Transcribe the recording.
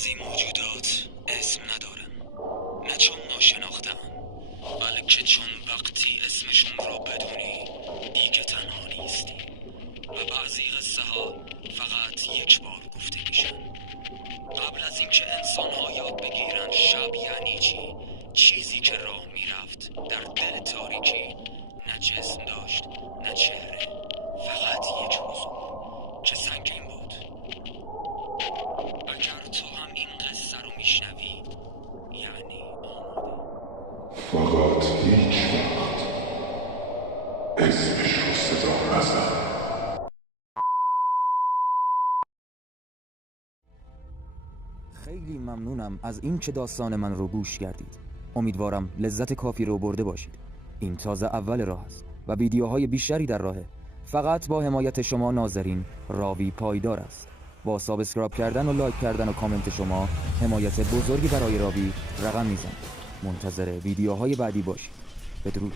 بعضی موجودات اسم ندارن، نه چون ناشناخته‌ان، بلکه چون وقتی اسمشون را بدونی دیگه تنها نیستی. و بعضی قصه ها فقط یک بار گفته میشن. قبل از اینکه انسان ها یاد بگیرن شب یعنی چی، چیزی که راه میرفت در دل تاریکی، نه جسم داشت نه چهره، فقط یک حضور که سنگین بود. اگر تو هم این قصه رو میشنوی یعنی آماده. فقط هیچ وقت اسمش رو صدا نزن. خیلی ممنونم از این که داستان من رو گوش کردید. امیدوارم لذت کافی رو برده باشید. این تازه اول راه است و ویدیوهای بیشتری در راهه. فقط با حمایت شما ناظرین راوی پایدار است. با سابسکرایب کردن و لایک کردن و کامنت شما حمایت بزرگی برای راوی رقم میزنید. منتظر ویدیوهای بعدی باشید. بدرود.